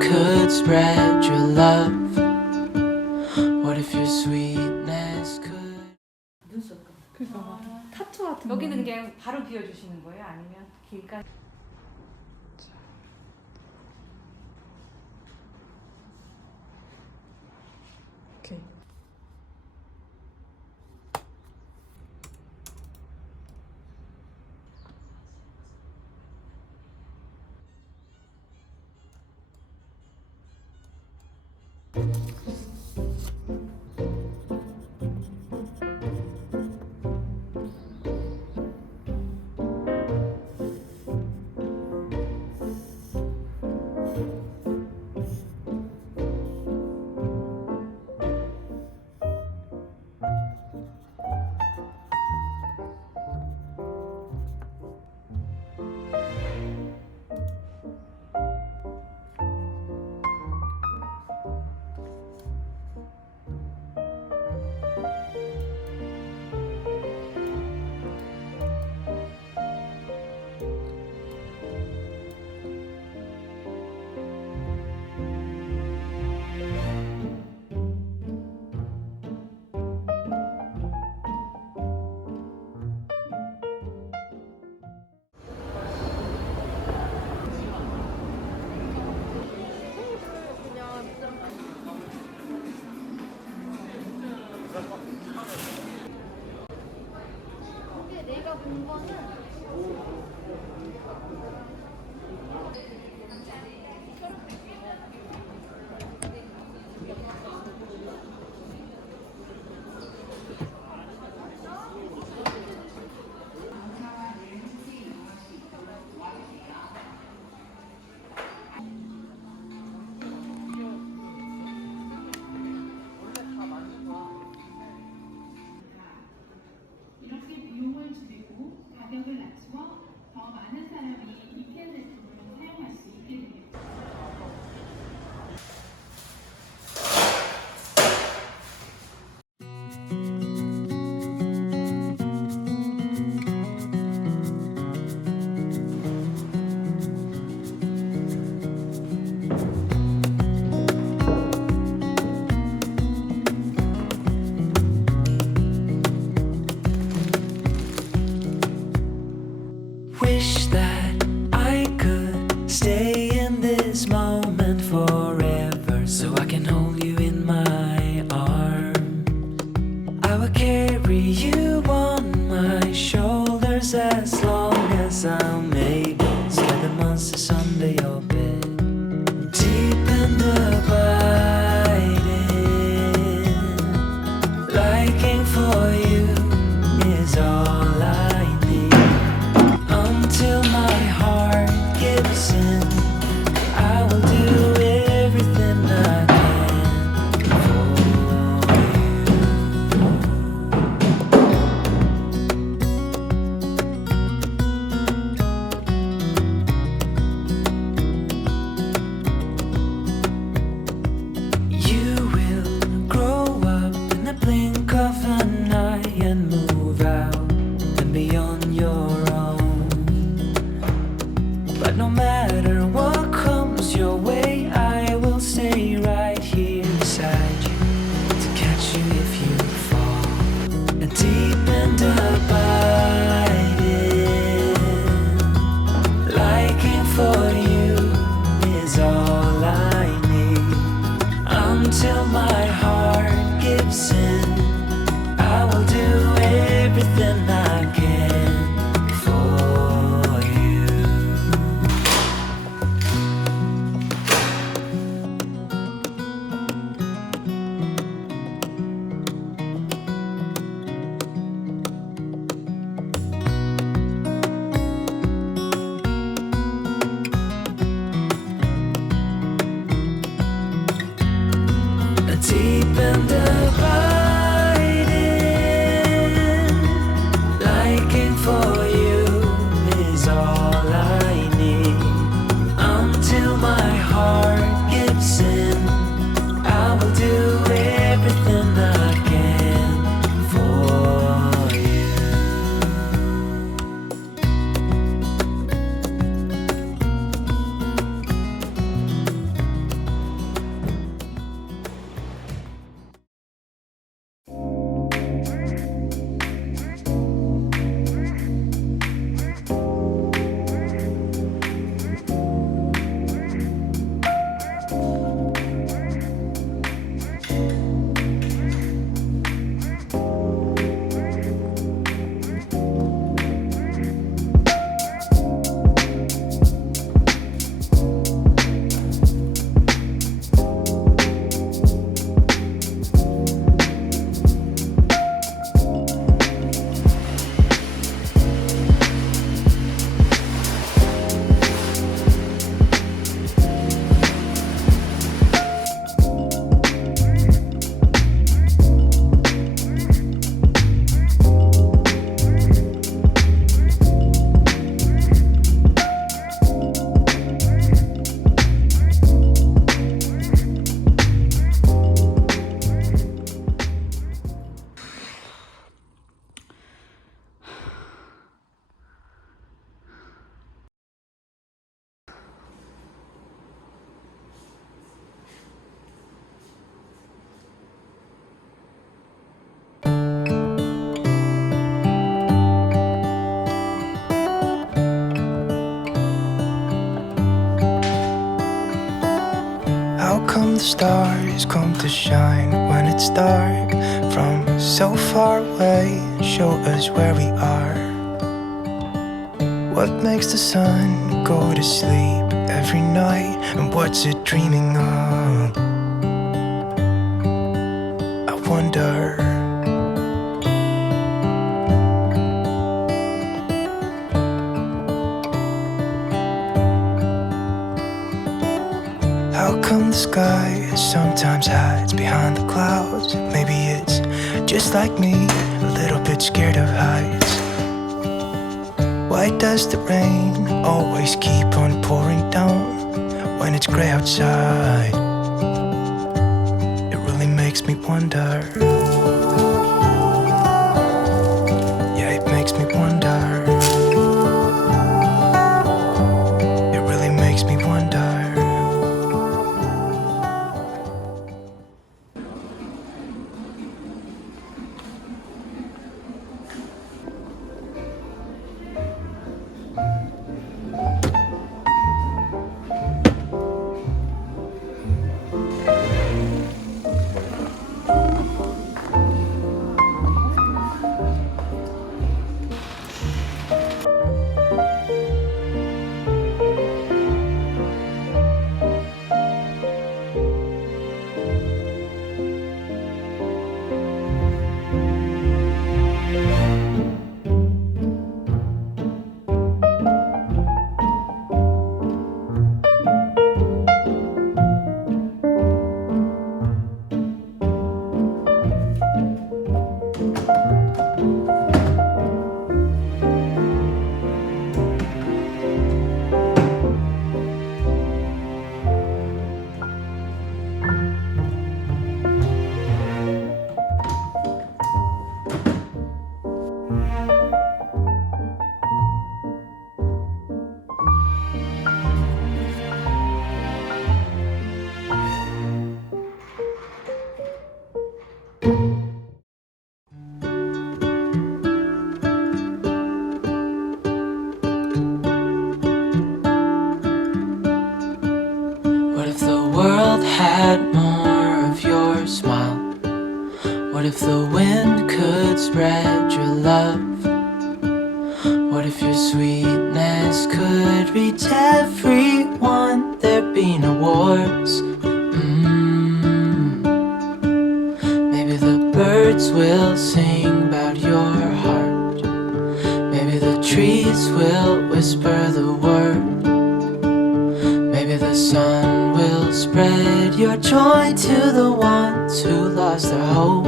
could spread your love? What if your sweetness could? 그러니까 막 타투 같은 여기는 그냥 바로 그려주시는 거예요? 아니면 길까지? 오케이. 내가 본 거는 이렇게 비용을 줄이고 가격을 낮추어 더 많은 사람이 이케아 제품을 사용할 수 있게 되겠죠. Wish that I could stay in this moment forever, so I can hold you in my arms. I will carry you on my shoulders as long as I'm able. Scare the monsters under your bed, deep and abiding. Liking for you is all I need. Until my heart gives in, I will do everything I can for you. You will grow up in the blink of an eye and move out and be on your own. But no matter what comes your way, I will stay right here beside you to catch you if you fall. And deep and abiding, liking for you is all I need. Until my heart gives in, I will do everything I can for you. Deep and abiding, liking for you is all I need. Until my heart gives in, I will do everything I can for you. How come the stars come to shine when it's dark from so far away? Show us where we are. What makes the sun go to sleep every night, and what's it dreaming of? I wonder. How come the sky sometimes hides behind the clouds? Maybe it's just like me, a little bit scared of heights. Why does the rain always keep on pouring down when it's gray outside? It really makes me wonder. Yeah, it makes me wonder. It really makes me wonder. Had more of your smile. What if the wind could spread your love? What if your sweetness could reach everyone? There'd be no wars. Maybe the birds will sing about your heart. Maybe the trees will whisper the word. Maybe the sun will spread your joy to the ones who lost their hope.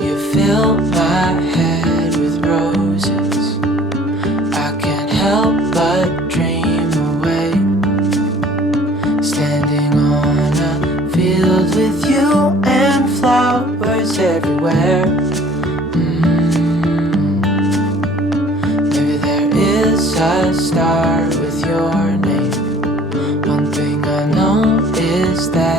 You fill my head with roses. I can't help but dream away, standing on a field with you and flowers everywhere. Maybe there is a star with your name. One thing I know is that